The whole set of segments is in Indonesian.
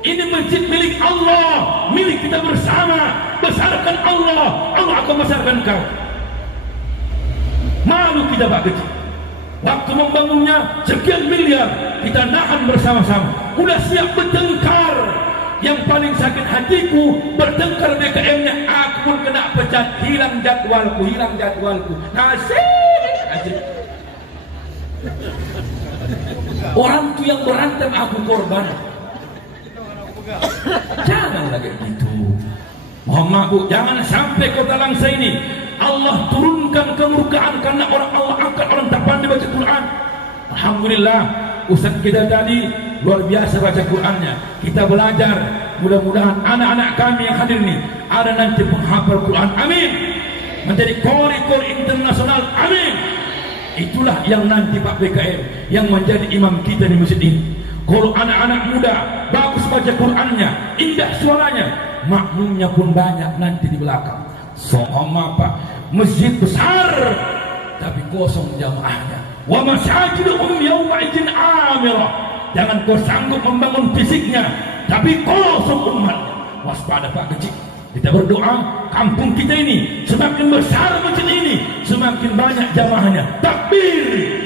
Ini masjid milik Allah, milik kita bersama. Besarkan Allah, Allah akan besarkan kau. Malu kita Pak kecil. Waktu membangunnya sekian miliar, kita nahan bersama-sama. Udah siap bertengkar. Yang paling sakit hatiku, bertengkar BKM-nya, aku pun kena pecat. Hilang jadwalku, hilang jadwalku. Nasib. Orang tu yang berantem, aku korban. Jangan lagi gitu. Mohon maaf Bu, jangan sampai kota Langsa ini Allah turunkan kemurkaan karena orang Allah angkat orang tak pandai baca Quran. Alhamdulillah, Ustaz kita tadi luar biasa baca Qurannya. Kita belajar, mudah-mudahan anak-anak kami yang hadir ini ada nanti penghafal Quran. Amin. Menjadi kori-kori internasional. Amin. Itulah yang nanti Pak BKM yang menjadi imam kita di masjid ini. Kalau anak-anak muda bagus baca Qurannya, indah suaranya, makmumnya pun banyak nanti di belakang. Soalnya Pak, masjid besar tapi kosong jamaahnya. Wa masajiduhum yawma idzin amirah. Jangan kau sanggup membangun fisiknya tapi kosong umatnya. Waspada Pak kecil. Kita berdoa kampung kita ini semakin besar masjid ini, semakin banyak jamaahnya. Takbir.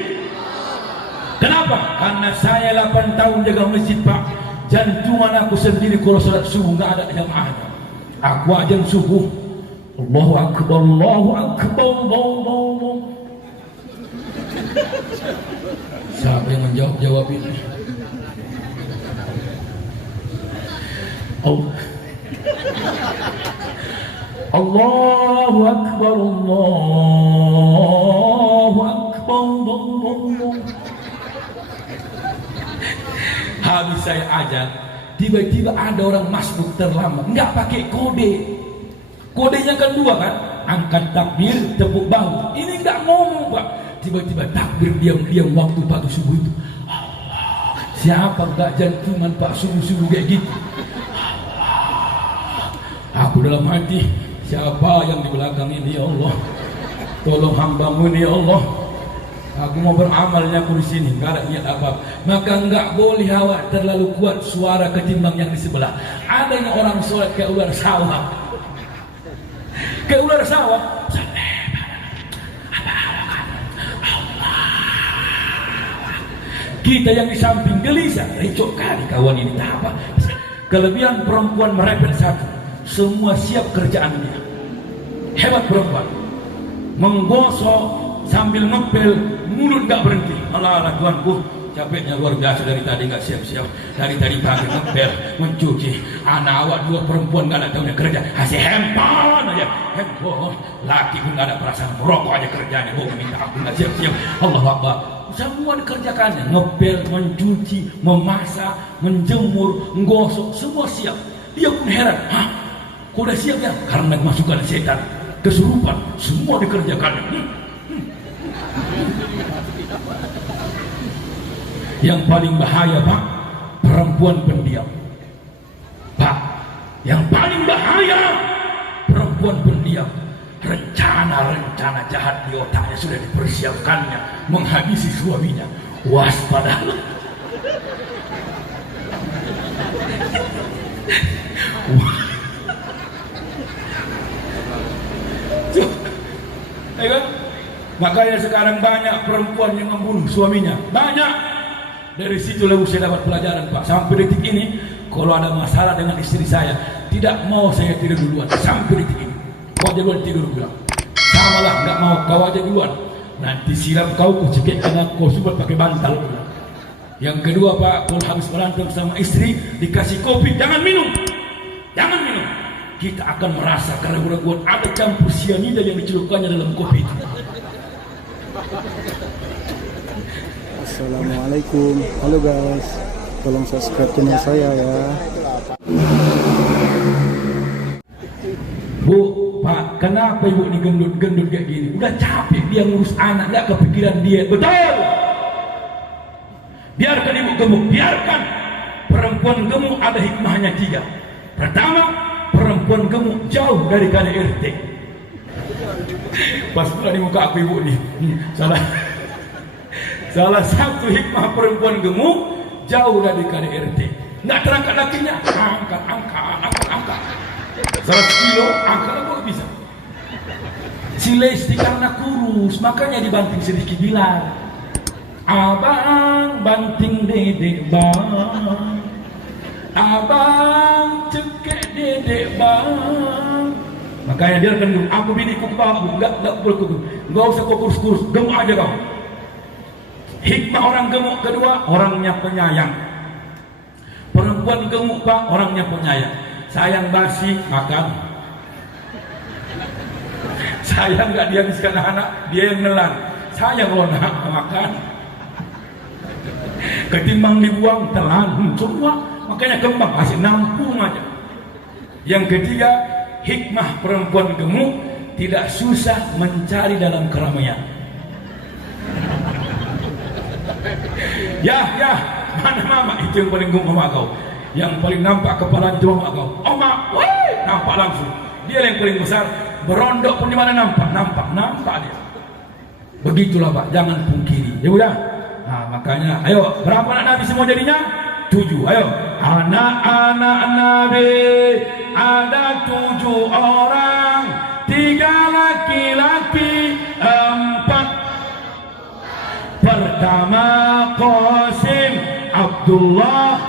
Kenapa? Karena saya 8 tahun jaga masjid Pak. Jantungan aku sendiri kalau salat subuh nggak ada jamaahnya. Aku azan subuh, Allahu Akbar, Allahu Akbar, Allahu. Siapa yang menjawab ini? Allahu Akbar, Allahu Akbar, Allahu. Habis saya ajak, tiba-tiba ada orang masbuk terlambat, nggak pakai kode. Kodenya kan 2 kan, angkat takbir, tepuk bahu. Ini nggak ngomong Pak. Tiba-tiba takbir diam-diam waktu pagi subuh itu. Allah, siapa nggak jantungan Pak subuh-subuh kayak gitu? Allah. Aku dalam hati, siapa yang di belakang ini ya Allah? Tolong hambamu ini ya Allah. Aku mau beramalnya aku di sini, nggak ada niat apa. Maka nggak boleh awak terlalu kuat suara ketimbang yang di sebelah. Ada yang orang sholat kayak ular sawah, kayak ular sawah. Kita yang di samping gelisah, recok kali kawan ini tak apa. Kelebihan perempuan merepet satu, semua siap kerjaannya. Hebat perempuan, menggosok sambil ngepel, mulut nggak berhenti. Alah tuanku, capeknya luar biasa dari tadi nggak siap-siap. Dari tadi pagi ngepel, mencuci. Anak awak 2 perempuan nggak ada tahunya kerja, hasil handphone aja. Handphone, laki pun nggak ada perasaan, merokok aja kerjanya. Oh minta aku nggak siap-siap. Allahu Akbar. Semua dikerjakannya, ngepel, mencuci, memasak, menjemur, menggosok, semua siap. Dia pun heran, hah? Kok udah siap ya? Karena masukan setan, kesurupan, semua dikerjakannya. Yang paling bahaya Pak, perempuan pendiam. Pak, yang paling bahaya perempuan pendiam. Rencana-rencana jahat di otaknya sudah dipersiapkannya menghabisi suaminya. Waspadalah. Makanya sekarang banyak perempuan yang membunuh suaminya. Banyak. Dari situ lalu saya dapat pelajaran Pak. Sampai detik ini, kalau ada masalah dengan istri saya, tidak mau saya tidur duluan. Sampai detik ini, kau aja duluan tidur bilang. Samalah, nggak mau kau aja duluan. Nanti siram kau cekik karena kau subat pakai bantal. Yang kedua Pak, kalau habis berantem sama istri, dikasih kopi, jangan minum. Jangan minum. Kita akan merasa karena keraguan ada campur sianida yang dicelupkannya dalam kopi itu. Assalamualaikum, halo guys, tolong subscribe channel saya ya. Bu, Pak, kenapa ibu ini gendut-gendut kayak gini? Udah capek dia ngurus anak, nggak kepikiran diet. Betul. Biarkan ibu gemuk, biarkan. Perempuan gemuk ada hikmahnya 3. Pertama, perempuan gemuk jauh dari KDRT. Pas pula di muka aku ibu nih, salah satu hikmah perempuan gemuk jauh dari KDRT. nggak terangkat lakinya, angkat 100 kilo, angkat apa bisa. Si Lesti karena kurus, makanya dibanting sedikit bilang, abang banting dedek bang, abang cekek dedek bang. Makanya dia akan bilang, aku biniku bagus, enggak boleh enggak usah kau kurus-kurus, gemuk aja kau. Hikmah orang gemuk kedua, orangnya penyayang. Perempuan gemuk pak, orangnya penyayang. Sayang basi, makan. Sayang nggak dihabiskan anak, dia yang nelan. Sayang loh nak, makan. Ketimbang dibuang, telan semua. Makanya kembang, masih nampung aja. Yang ketiga, hikmah perempuan gemuk tidak susah mencari dalam keramaian. Ya, mana mama? Itu yang paling gemuk mama kau. Yang paling nampak kepala itu mama kau. Mama, woi, nampak langsung. Dia yang paling besar. Berondok pun di mana nampak dia. Begitulah pak, jangan pungkiri. Ya udah. Nah makanya, ayo berapa anak Nabi semua jadinya? 7. Ayo, anak-anak Nabi ada 7 orang, 3 laki-laki, 4. Pertama Qasim, Abdullah,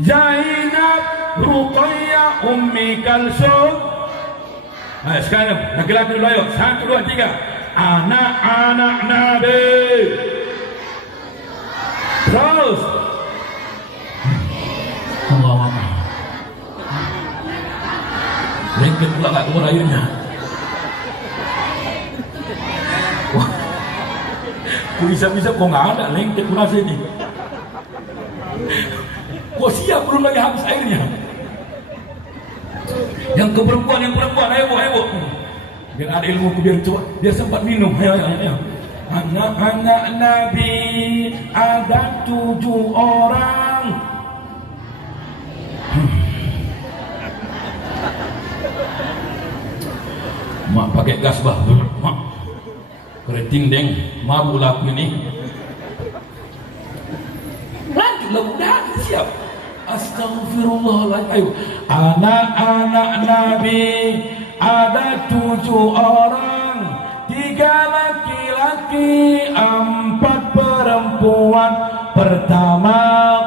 Zainab, Ruqayyah, Ummi Kalsum. Nah, sekarang laki-laki dulu ayo. 1, 2, 3. Anak-anak Nabi. Terus. Allah Allah. Lengket pula gak keluar airnya. Wah. Kok bisa-bisa kok gak ada lengket pula sini. Kok siap belum lagi habis airnya. Yang perempuan, ayo. Biar ada ilmu, biar coba, biar sempat minum. Ayo. Anak-anak Nabi ada 7 orang. Mak pakai gas bah, mak. Keriting deng, mabuk laku ini. Lanjutlah udah siap. Astagfirullahaladzim. Ayo. Anak-anak Nabi ada 7 orang, 3 laki-laki, 4 perempuan. Pertama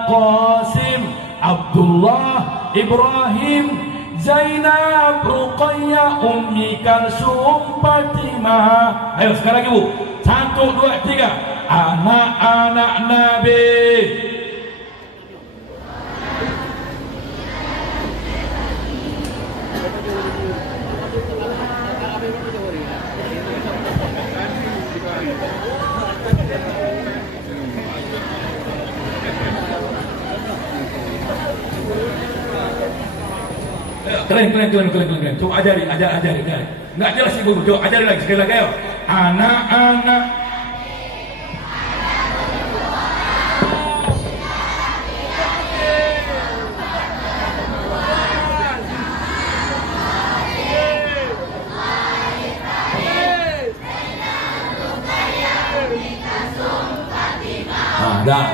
Qasim, Abdullah, Ibrahim, Zainab, Ruqayyah, Ummi Kalsum, Fatimah. Ayo sekali lagi bu. 1, 2, 3. Anak-anak Nabi. Keren. Coba ajari. Nggak jelas ibu. Coba ajari lagi sekali lagi ayo. Anak-anak. Nah,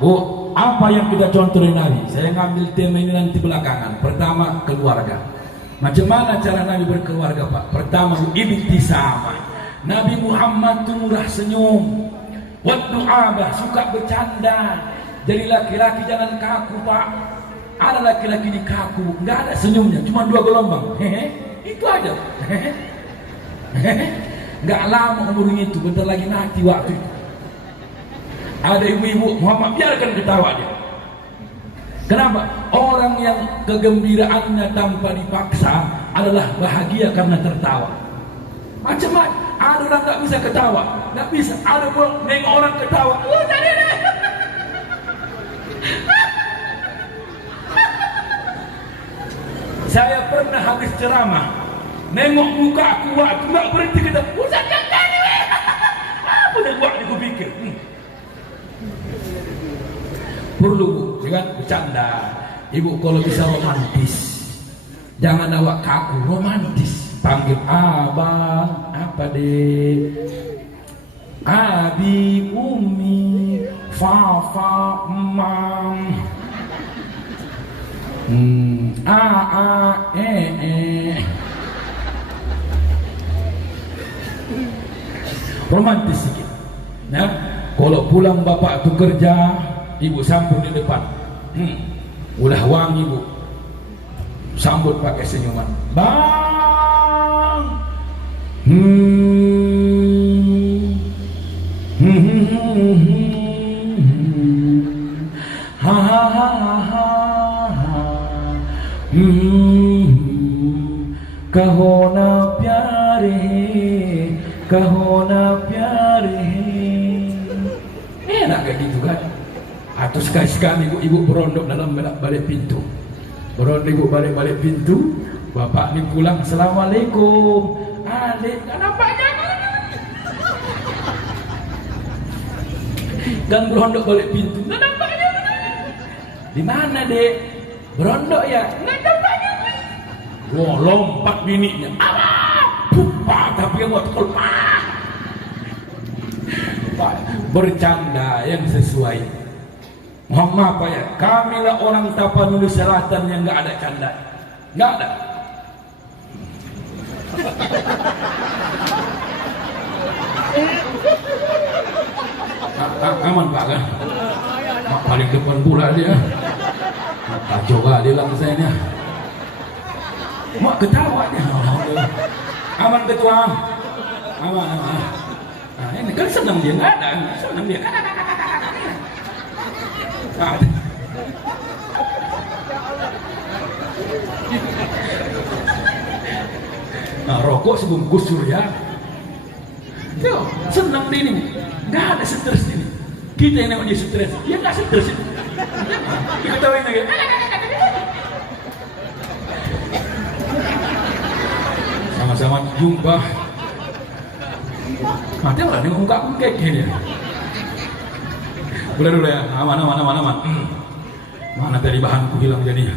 bu, apa yang kita contoh dari Nabi? Saya ngambil tema ini nanti belakangan. Pertama, keluarga. Macam mana cara Nabi berkeluarga, Pak? Pertama, ibtisamah. Nabi Muhammad itu murah senyum. Waddu'abah, suka bercanda. Jadi laki-laki jangan kaku, Pak. Ada laki-laki di kaku, nggak ada senyumnya, cuma 2 gelombang. Itu aja. Nggak lama umurnya itu, bentar lagi mati waktu itu. Ada ibu-ibu Muhammad biarkan ketawa dia. Kenapa? Orang yang kegembiraannya tanpa dipaksa adalah bahagia karena tertawa. Macam-macam. Ada orang nggak bisa ketawa, nggak bisa. Ada orang nengok orang ketawa. Saya pernah habis ceramah, nengok muka aku waktu nggak berhenti kita. Ustaz jangan ni. Apa dah buat ni? Aku fikir. Perlu bu, jangan bercanda. Ibu kalau bisa romantis, jangan awak kaku, romantis. Panggil abang, apa deh? Abi, umi, fafa, mam. A A E E. Romantis sedikit. Ya, kalau pulang bapak tuh kerja, ibu sambut di depan. Udah wangi bu, sambut pakai senyuman. Bang. Ha ha ha ha. Kaho na pyare, kaho na pyare. Enak kayak gitu kan? Atau sekali-sekali ibu berondok dalam balik pintu. Berondok ibu balik pintu. Bapak ni pulang, assalamualaikum. Adik, nampaknya dan berondok balik pintu. Nampaknya di mana dek? Berondok ya? Nampaknya. Wah, lompat bininya. Pupa, tapi yang waktu kolpah. Bercanda yang sesuai. Muhammad apa ya? Kamilah orang Tapanuli Selatan yang nggak ada canda, nggak ada. Aman pak kan? Paling depan pula dia. Kacau kali lah saya ni. Mak ketawa dia. Aman ketua. Aman. Nah, ini kan senang dia nggak ada, senang dia. Nah, rokok sebungkus surya. Tuh, senang dia ini. Nggak ada stres ini. Kita yang namanya stres, dia nggak stres ini. Kita tahu ini. Sama-sama jumpa. Mati lah, nengok muka aku kayak gini. Udah dulu ya, aman. Mana tadi bahanku hilang jadinya.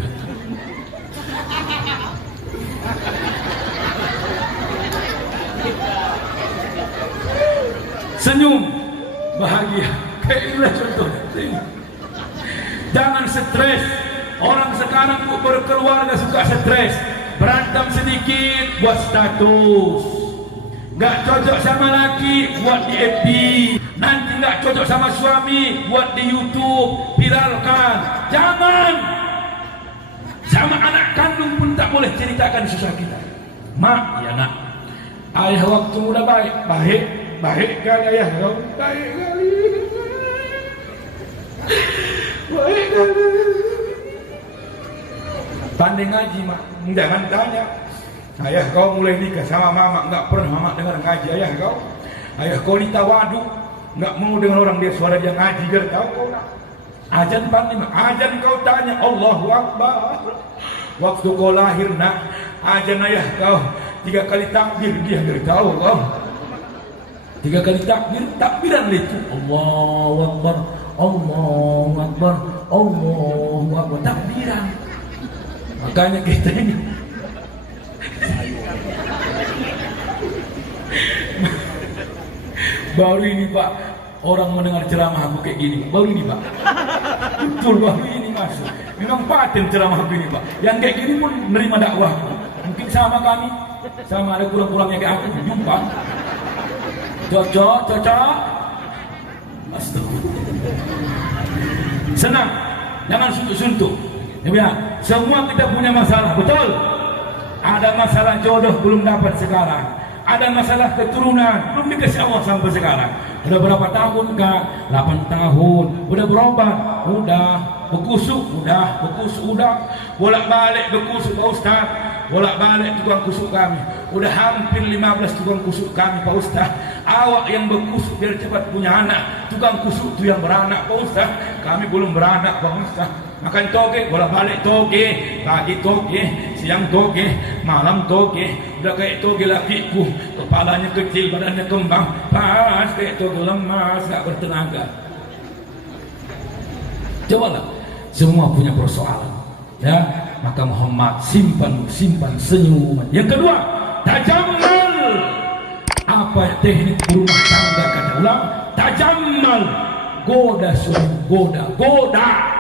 Senyum, bahagia. Kayak inilah contoh. Jangan stres. Orang sekarang berkeluarga suka stres. Berantem sedikit buat status. Gak cocok sama laki buat di FB. Nanti gak cocok sama suami buat di YouTube, viralkan. Jangan. Sama anak kandung pun tak boleh ceritakan susah kita. Mak, ya nak, ayah waktu muda baik kali ayah kau, baik kali. Pandai ngaji mak, jangan tanya. Ayah kau mulai nikah sama mama, enggak pernah mama dengar ngaji ayah kau. Ayah kau ni tawadu, enggak mau dengar orang dia suara dia ngaji, biar tahu kau nak. Ajan pandai mak, ajan kau tanya Allahu Akbar. Waktu kau lahir nak, ajan ayah kau 3 kali takbir dia biar tahu kau. 3 kali takbiran itu. Allahu Akbar, Allahu Akbar, Allahu Akbar, takbiran. Makanya kita ini baru ini pak, orang mendengar ceramah aku kayak gini, baru ini pak, betul baru ini masuk. Memang paten ceramah aku ini pak, yang kayak gini pun menerima dakwah. Mungkin sama kami, sama ada kurang-kurangnya kayak aku, jumpa. Cocok. Astagfirullah. Senang, jangan suntuk-suntuk. Ya, semua kita punya masalah, betul. Ada masalah jodoh belum dapat sekarang. Ada masalah keturunan belum dikasih Allah sampai sekarang. Udah berapa tahun kak? 8 tahun. Udah berobat? Udah. Berkusuk? Udah. Bolak-balik berkusuk Pak Ustaz. Bolak-balik tukang kusuk kami. Udah hampir 15 tukang kusuk kami Pak Ustaz. Awak yang berkusuk biar cepat punya anak. Tukang kusuk itu yang beranak Pak Ustaz. Kami belum beranak Pak Ustaz. Makan toge, bolak-balik toge, pagi toge, siang toge, malam toge. Udah kayak toge lakiku, kepalanya kecil, badannya kembang, pas kayak toge lemas, gak bertenaga. Cobalah, semua punya persoalan, ya. Maka Muhammad simpan senyuman. Yang kedua, tajammul. Apa teknik rumah tangga kata ulama? Tajammul, goda suami, goda.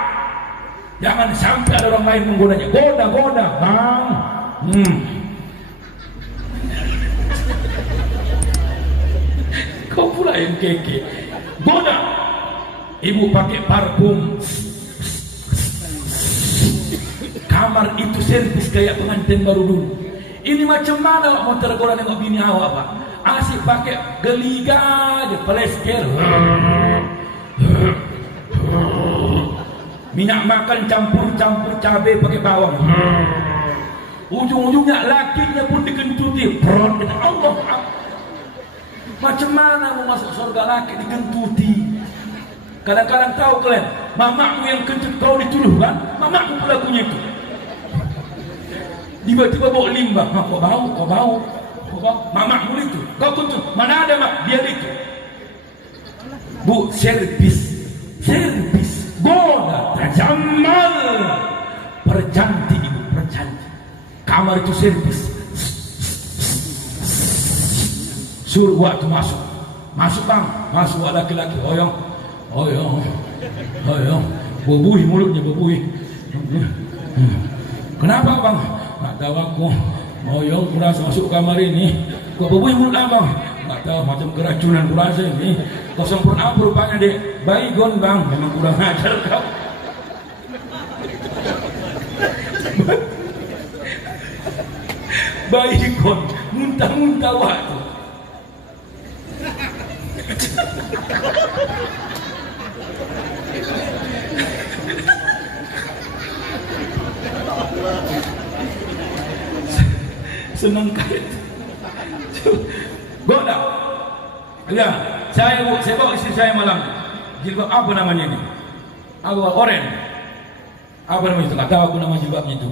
Jangan sampai ada orang lain menggodanya. Goda, bang. Kau pula yang keke. Goda. Ibu pakai parfum. Kamar itu servis kayak pengantin baru dulu. Ini macam mana mau tergoda nengok bini awak, Pak? Asyik pakai geliga aja, pelesker. Minyak makan campur cabai pakai bawang. Ujung-ujungnya lakinya pun digentuti. Peron kata Allah. Macam mana mau masuk surga laki digentuti? Kadang-kadang tahu kalian, mamamu yang kentut kau dituduh kan? Mamamu pelakunya itu. Tiba-tiba bawa limbah. Kau bau. Mamamu itu. Kau kentut. Mana ada mak? Dia itu. Bu, servis. Goda, tajamal. Percantik ibu, percantik. Kamar itu servis. Suruh waktu masuk bang, masuk laki-laki. Oyong, bebuih mulutnya, bebuih. Kenapa bang? Nggak tahu aku. Oyong kurasa masuk kamar ini. Kok bebuih mulut abang? Nggak tahu, macam keracunan kurasa ini. Kau sempurna apa rupanya dek? Baygon bang, memang kurang ajar kau. Baygon, muntah-muntah waktu. Senang kali. Goda. Ya, saya bawa istri saya malam. Jilbab apa namanya ini? Oren. Apa namanya itu? Nggak tahu aku nama jilbabnya itu.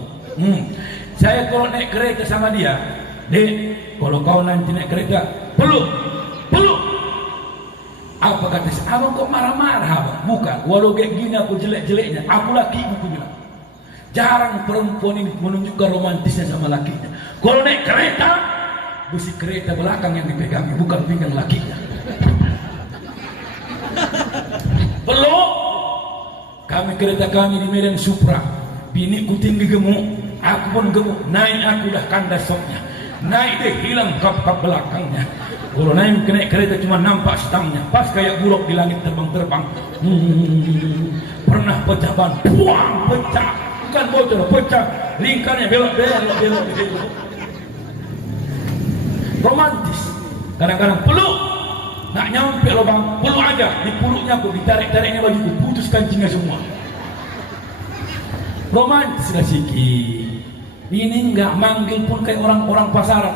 Saya kalau naik kereta sama dia, dek, kalau kau nanti naik kereta, peluk. Apa kata si abang kok marah-marah abang? Bukan, walau kayak gini aku jelek-jeleknya, aku laki aku bilang. Jarang perempuan ini menunjukkan romantisnya sama lakinya. Kalau naik kereta, besi kereta belakang yang dipegang, bukan pinggang lakinya. Peluk. Kereta kami di Medan Supra. Biniku tinggi gemuk, aku pun gemuk. Naik aku dah kandas soknya. Naik dia hilang kap-kap belakangnya. Kalau naik kereta cuma nampak stangnya. Pas kayak buruk di langit terbang-terbang. Pernah pecah ban, buang pecah. Bukan bocor, pecah. Lingkarnya belok. Romantis. Kadang-kadang peluk. Nak nyampe loh bang, peluk aja. Di peluknya aku, ditarik-tariknya bajuku, putus kancingnya semua. Romantis lah sikit. Ini enggak manggil pun kayak orang-orang pasaran.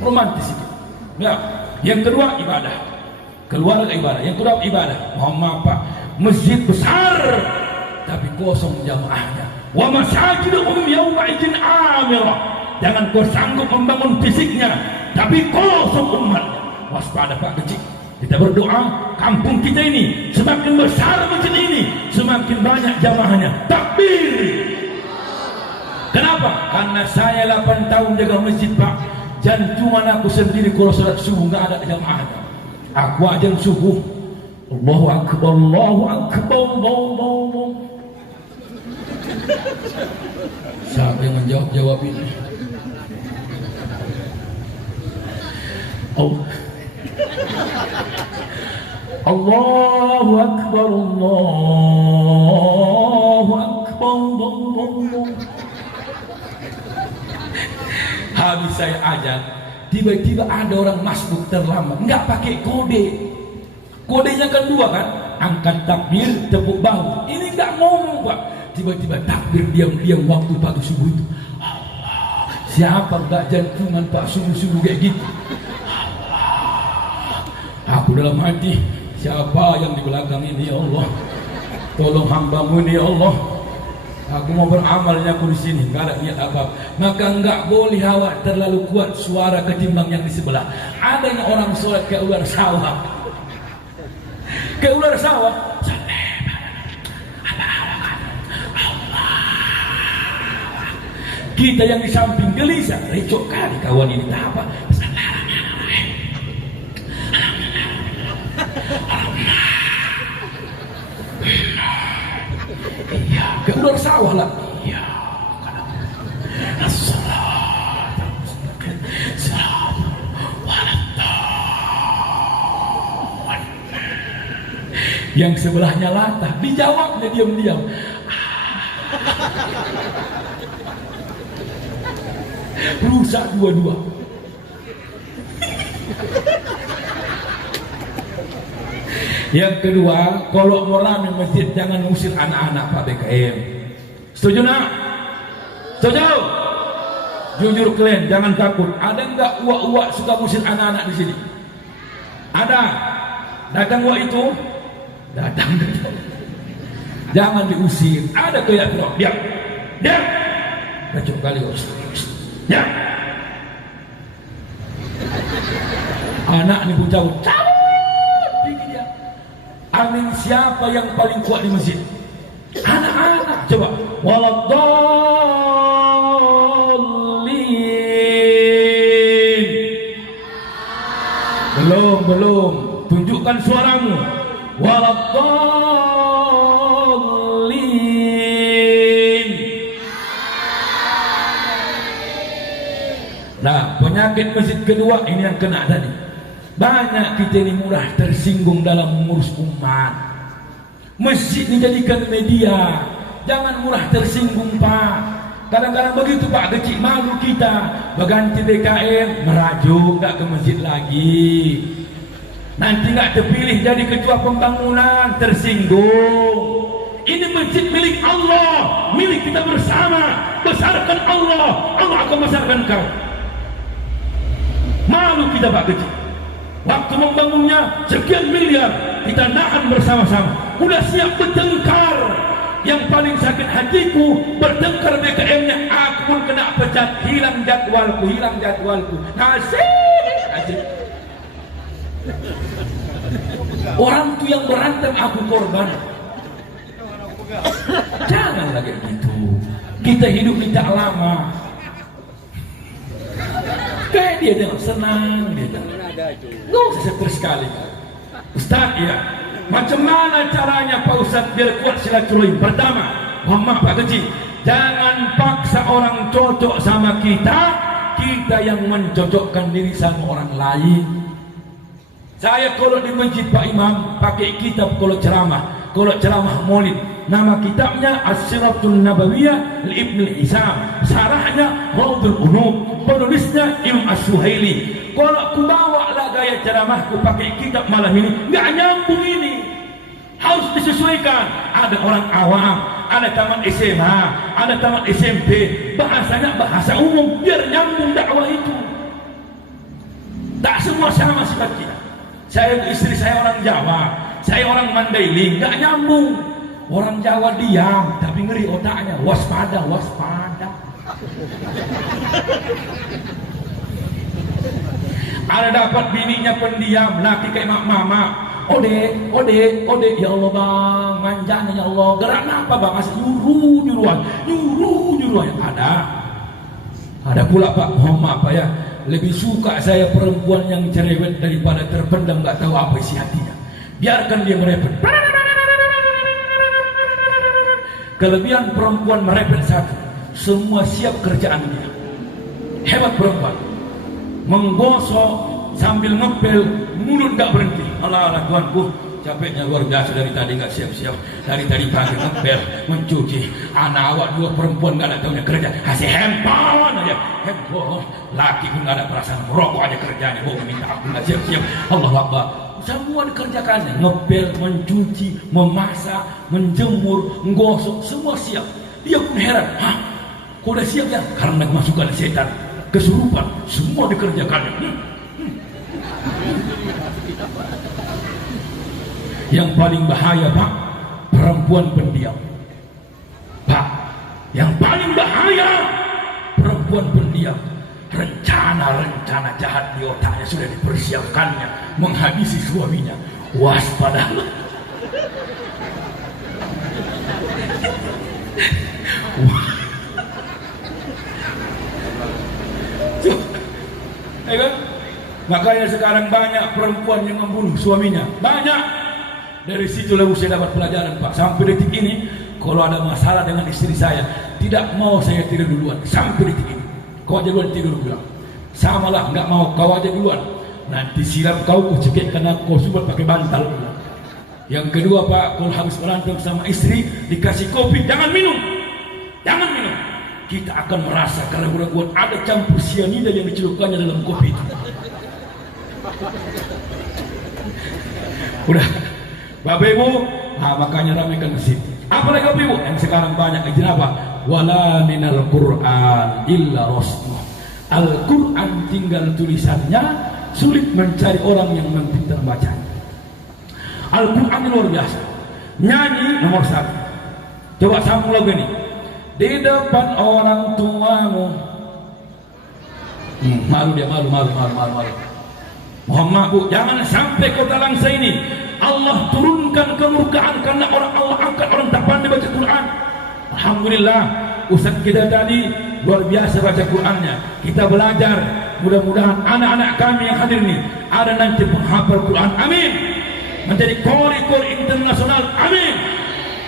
Romantis sikit. Ya. Yang kedua ibadah. Keluarga ibadah. Yang kedua ibadah. Mohon maaf Pak, masjid besar tapi kosong jamaahnya. Wa masajiduhum yawma idzin amirah. Jangan kau sanggup membangun fisiknya, tapi kosong umatnya. Waspada Pak kecil. Kita berdoa, kampung kita ini semakin besar masjid ini, semakin banyak jamaahnya. Takbir. Kenapa? Karena saya 8 tahun jaga masjid Pak. Jantungan aku sendiri kalau salat subuh nggak ada jamaahnya. Aku ajan subuh. Allahu Akbar, Allahu Akbar, Allahu. Siapa yang menjawab ini? Allahu Akbar, Allahu Akbar, Allahu. Habis saya ajar, tiba-tiba ada orang masbuk terlambat, nggak pakai kode. Kodenya kan 2 kan, angkat takbir, tepuk bahu. Ini nggak ngomong Pak. Tiba-tiba takbir diam-diam waktu pagi subuh itu. Allah, siapa nggak jantungan Pak subuh-subuh kayak gitu? Allah, aku dalam hati, siapa yang di belakang ini ya Allah? Tolong hambamu ini ya Allah. Aku mau beramalnya aku di sini, nggak ada niat apa. Maka nggak boleh awak terlalu kuat suara ketimbang yang di sebelah. Adanya orang sholat ke ular sawah, ke ular sawah. Kita yang di samping gelisah, recok kali kawan ini tak apa. ke ular sawah lah. Iya, karena as-salat yang sebelahnya latah, dijawabnya diam-diam. Rusak dua-dua. Yang kedua, kalau mau rame masjid jangan usir anak-anak Pak BKM. Setuju nak? Setuju? Jujur kalian, jangan takut. Ada enggak uak-uak suka usir anak-anak di sini? Ada. Datang uak itu? Datang. Jangan diusir. Ada kayak uak, diam. Diam. Bacok kali usir. Diam. Anak ini pun cabut. Amin, siapa yang paling kuat di masjid? Anak-anak. Coba. Waladdallin. Belum. Tunjukkan suaramu. Waladdallin. Nah, penyakit masjid kedua ini yang kena tadi. Banyak kita ini mudah tersinggung dalam mengurus umat. Masjid dijadikan media. Jangan mudah tersinggung Pak. Kadang-kadang begitu Pak, kecil malu kita. Berganti BKM, merajuk, gak ke masjid lagi. Nanti gak terpilih jadi ketua pembangunan, tersinggung. Ini masjid milik Allah, milik kita bersama. Besarkan Allah, Allah akan besarkan kau. Malu kita Pak kecil. Waktu membangunnya sekian miliar, kita nahan bersama-sama. Udah siap bertengkar. Yang paling sakit hatiku, bertengkar BKM-nya, aku pun kena pecat. Hilang jadwalku. Nasib. Orang tu yang berantem, aku korban. Jangan lagi gitu. Kita hidup tidak lama. Kayak dia dengan senang, dia dengan stres sekali. Ustaz ya, macam mana caranya Pak Ustaz biar kuat silaturahim? Pertama, Muhammad Pak Kecil, jangan paksa orang cocok sama kita, kita yang mencocokkan diri sama orang lain. Saya kalau di masjid Pak Imam pakai kitab kalau ceramah maulid. Nama kitabnya As-Siratul Nabawiyah li Ibn Hisam. Sarahnya Raudhul Unub. Penulisnya Imam As-Suhaili. Kalau aku bawa lah gaya ceramahku pakai kitab malam ini, nggak nyambung ini. Harus disesuaikan. Ada orang awam, ada tamat SMA, ada tamat SMP. Bahasanya bahasa umum biar nyambung dakwah itu. Tak semua sama sifat kita. Istri saya orang Jawa, saya orang Mandailing, nggak nyambung. Orang Jawa diam, tapi ngeri otaknya. Waspada. Ada dapat bininya pendiam, laki kayak mama. Ode, ya Allah bang, manjanya ya Allah. Gerak apa bang? Masih nyuruhan. Ada pula Pak, mohon maaf Pak ya. Lebih suka saya perempuan yang cerewet daripada terpendam, nggak tahu apa isi hatinya. Biarkan dia merepet. Kelebihan perempuan merepet satu, semua siap kerjaan dia. Hebat perempuan. Menggosok sambil ngepel, mulut gak berhenti. Alah tuanku, capeknya luar biasa dari tadi gak siap-siap. Dari tadi pagi ngepel, mencuci. Anak awak dua perempuan gak ada tahunya kerja. Kasih handphone aja. Handphone. Laki pun gak ada perasaan, merokok aja kerjanya. Minta aku gak siap-siap. Allah Akbar. Semua dikerjakannya, ngepel, mencuci, memasak, menjemur, menggosok, semua siap. Dia pun heran, kok udah siap ya? Karena kemasukan setan, kesurupan, semua dikerjakannya. Yang paling bahaya Pak, perempuan pendiam. Pak, yang paling bahaya, perempuan pendiam. Rencana jahat di otaknya sudah dipersiapkannya menghabisi suaminya. Waspadalah. Makanya sekarang banyak perempuan yang membunuh suaminya. Banyak. Dari situ lalu saya dapat pelajaran Pak. Sampai detik ini kalau ada masalah dengan istri saya, tidak mau saya tidur duluan sampai detik ini. Kau aja duluan tidur dulu. Samalah, nggak mau, kau aja duluan. Nanti siram kau cekik karena kau sudah pakai bantal. Yang kedua Pak, kalau habis berantem sama istri dikasih kopi, jangan minum, jangan minum. Kita akan merasa karena buat ada campur sianida yang dicelupkannya dalam kopi itu. Udah, Bapak Ibu, nah, makanya ramaikan masjid. Apalagi Bapak Ibu yang sekarang banyak izin apa? Wala minal Qur'an illa rasmuh. Al-Quran tinggal tulisannya, sulit mencari orang yang pintar bacanya. Al-Quran luar biasa. Nyanyi nomor 1. Coba sambung lagu ini. Di depan orang tuamu. Malu dia, malu. Muhammad, Bu, jangan sampai kota langsa ini Allah turunkan kemurkaan karena Allah angkat orang tak pandai baca Quran. Alhamdulillah, Ustaz kita tadi luar biasa baca Qurannya. Kita belajar, mudah-mudahan anak-anak kami yang hadir ini ada nanti penghafal Quran, amin, menjadi kori-kori internasional, amin.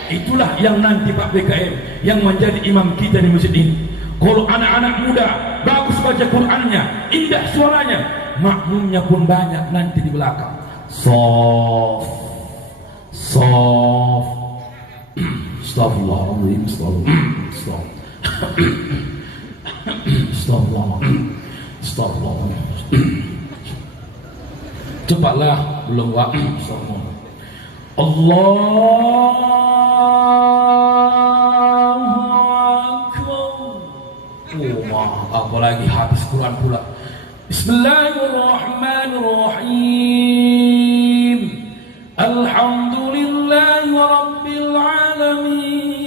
Itulah yang nanti Pak BKM yang menjadi imam kita di masjid ini. Kalau anak-anak muda bagus baca Qurannya, indah suaranya, makmumnya pun banyak nanti di belakang. Sof Astagfirullahaladzim. Cepatlah, belum waktu. Allahu Akbar. Apalagi habis Quran pula. Bismillahirrahmanirrahim. Alhamdulillahi Rabbil alamin.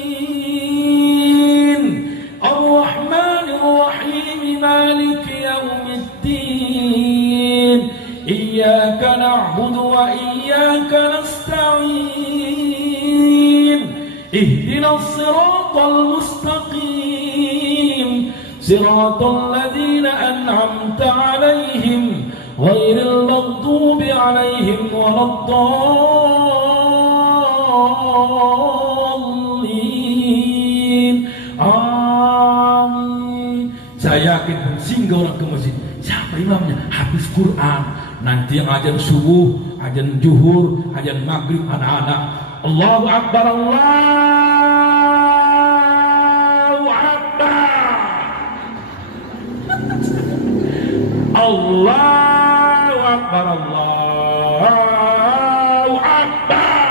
Ar-Rahmanir-Rahim. Maliki yawmiddin. Iyyaka na'budu wa iyyaka nasta'in. Ihdinas siratal mustaqim. Siratal ladzina an'amta 'alaihim ghairil maghdubi 'alaihim waladdallin. Amin. Saya yakin pun singgah orang ke masjid, siapa imamnya? Hafiz Quran. Nanti yang azan subuh, azan zuhur, azan maghrib, anak-anak Allahu Akbar, Allahu Akbar, Allahu Akbar, Allahu Akbar.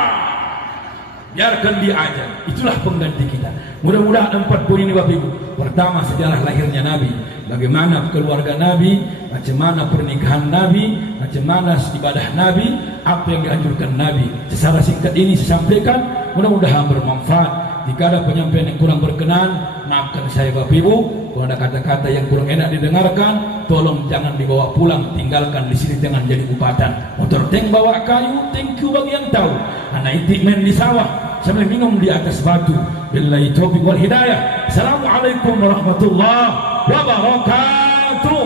Biarkan dia azan, itulah pengganti kita. Mudah-mudahan 4 poin ini Bapak Ibu. Pertama, sejarah lahirnya Nabi, bagaimana keluarga Nabi, macam mana pernikahan Nabi, macam mana ibadah Nabi, apa yang dianjurkan Nabi. Secara singkat ini saya sampaikan, mudah-mudahan bermanfaat. Jika ada penyampaian yang kurang berkenan, maafkan saya Bapak Ibu. Kalau ada kata-kata yang kurang enak didengarkan, tolong jangan dibawa pulang, tinggalkan di sini, jangan jadi ubatan. Motor tank bawa kayu, thank you bagi yang tahu. Anak itik main di sawah sambil minum di atas batu. Billahi taufiq wal hidayah. Assalamualaikum warahmatullahi wabarakatuh.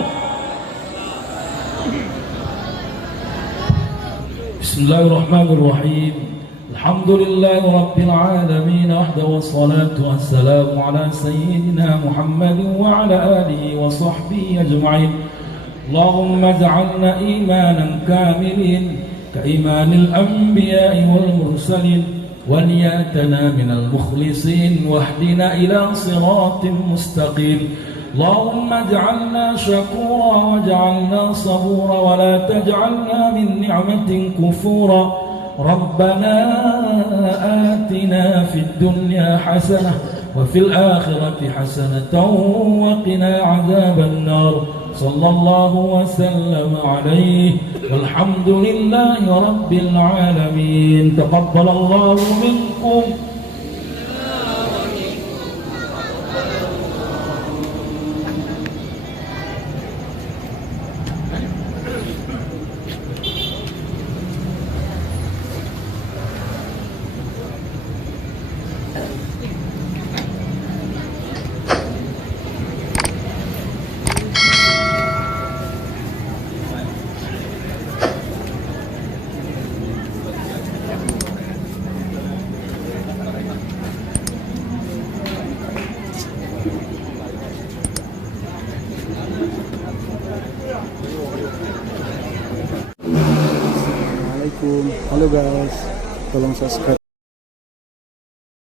Bismillahirrahmanirrahim. Alhamdulillahi rabbil alamin. Wahdahu wassalatu wassalamu ala sayyidina Muhammadin wa ala alihi wa sahbihi ajma'in. Allahumma ja'alna imanan kamilin ka imanil anbiya'i wal mursalin. ونياتنا من المخلصين واهدنا إلى صراط مستقيم. اللهم اجعلنا شكورا واجعلنا صبورا ولا تجعلنا من نعمة كفورا. ربنا آتنا في الدنيا حسنة وفي الآخرة حسنة وقنا عذاب النار. صلى الله وسلم عليه والحمد لله رب العالمين. تقبل الله منكم. Assalamualaikum. Halo guys, tolong subscribe